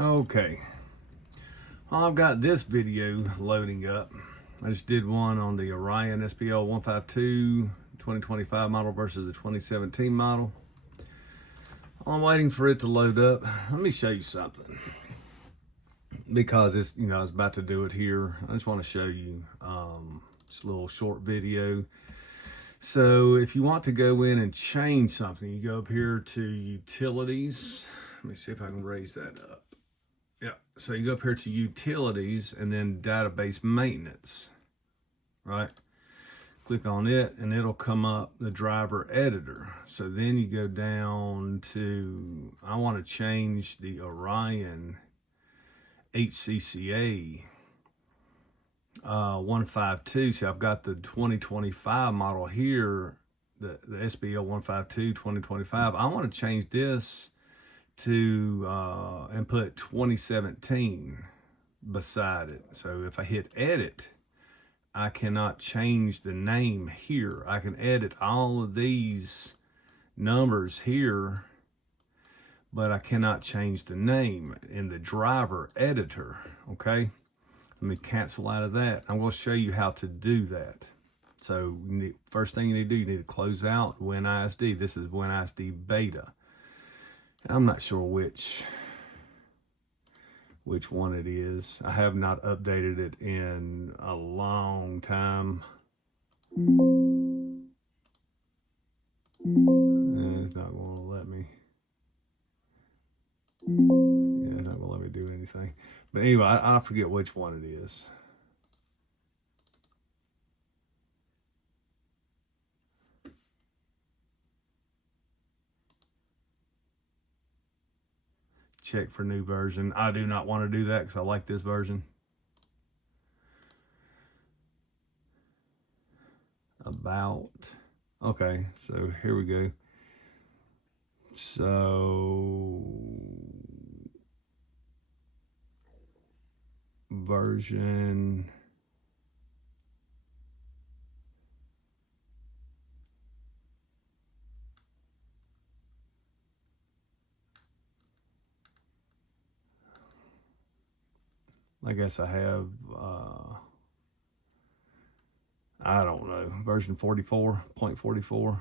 Okay, well, I've got this video loading up. I just did one on the Orion SPL 152 2025 model versus the 2017 model. I'm waiting for it to load up. Let me show you something, because it's, I was about to do it here. I just want to show you just a little short video. So if you want to go in and change something, you go up here to utilities. Let me see if I can raise that up. Yeah, so you go up here to utilities and then database maintenance, right? Click on it and it'll come up the driver editor. So then you go down to, I want to change the Orion HCCA 152. So I've got the 2025 model here, the SBL 152 2025. I want to change this to and put 2017 beside it. So if I hit edit, I cannot change the name here. I can edit all of these numbers here, but I cannot change the name in the driver editor. Okay, let me cancel out of that. I'm going to show you how to do that. So first thing you need to do, you need to close out Win ISD. This is Win ISD beta. I'm not sure which one it is. I have not updated it in a long time. It's not going to let me. Yeah, it's not going to let me do anything. But anyway, I forget which one it is. Check for new version. I do not want to do that because I like this version. About. Okay, so here we go. So version. I guess I have, I don't know, version 44.44.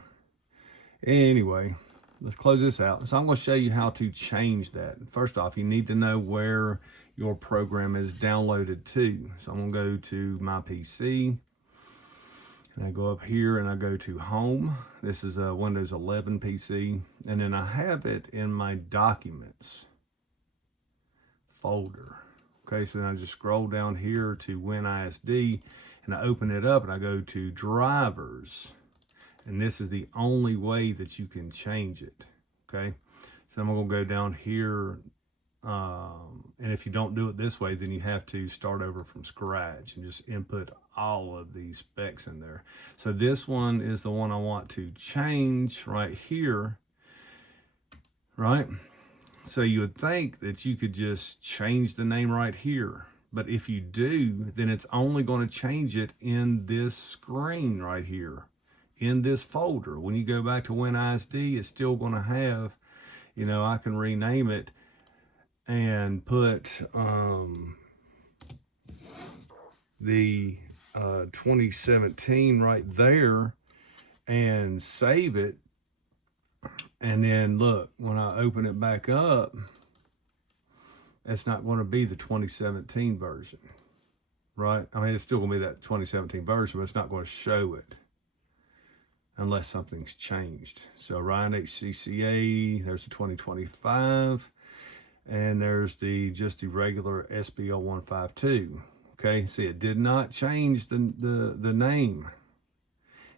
Anyway, let's close this out. So I'm going to show you how to change that. First off, you need to know where your program is downloaded to. So I'm going to go to my PC. And I go up here and I go to home. This is a Windows 11 PC. And then I have it in my documents folder. Okay, so then I just scroll down here to Win ISD and I open it up and I go to drivers. And this is the only way that you can change it. Okay, so I'm gonna go down here. And if you don't do it this way, then you have to start over from scratch and just input all of these specs in there. So this one is the one I want to change right here, right? So you would think that you could just change the name right here. But if you do, then it's only going to change it in this screen right here, in this folder. When you go back to Win ISD, it's still going to have, I can rename it and put the 2017 right there and save it. And then look, when I open it back up, it's not going to be the 2017 version, right? I mean, it's still going to be that 2017 version, but it's not going to show it unless something's changed. So Orion HCCA, there's the 2025, and there's just the regular SBL 152. Okay, see, it did not change the name,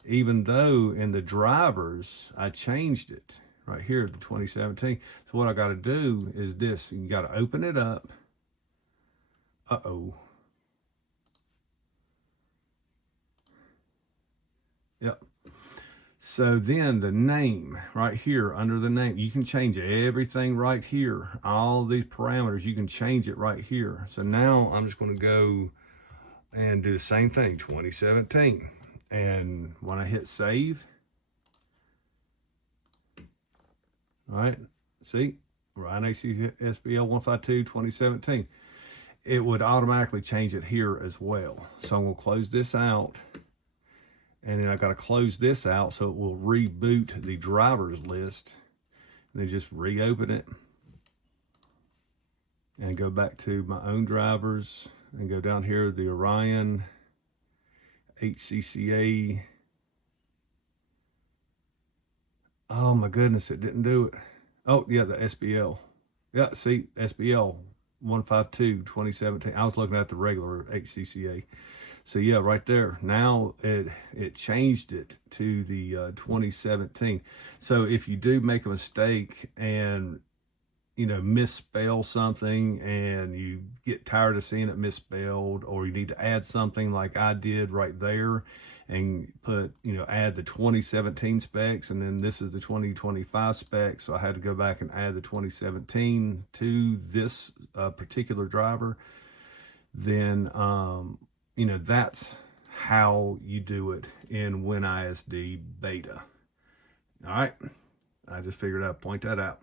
even though in the drivers I changed it right here, the 2017. So what I got to do is this. You got to open it up. Yep. So then the name right here, under the name, you can change everything right here. All these parameters, you can change it right here. So now I'm just going to go and do the same thing, 2017. And when I hit save, all right, see, Ryan SPL 152 2017, it would automatically change it here as well. So I'm going to close this out, and then I got to close this out so it will reboot the drivers list. And then just reopen it and go back to my own drivers and go down here, the Orion HCCA. Oh my goodness, it didn't do it. Oh yeah, the SPL. Yeah, see, SPL 152 2017. I was looking at the regular HCCA. So yeah, right there. Now it changed it to the 2017. So if you do make a mistake and misspell something and you get tired of seeing it misspelled, or you need to add something like I did right there and put, add the 2017 specs, and then this is the 2025 specs. So I had to go back and add the 2017 to this particular driver. Then, that's how you do it in Win ISD beta. All right. I just figured I'd point that out.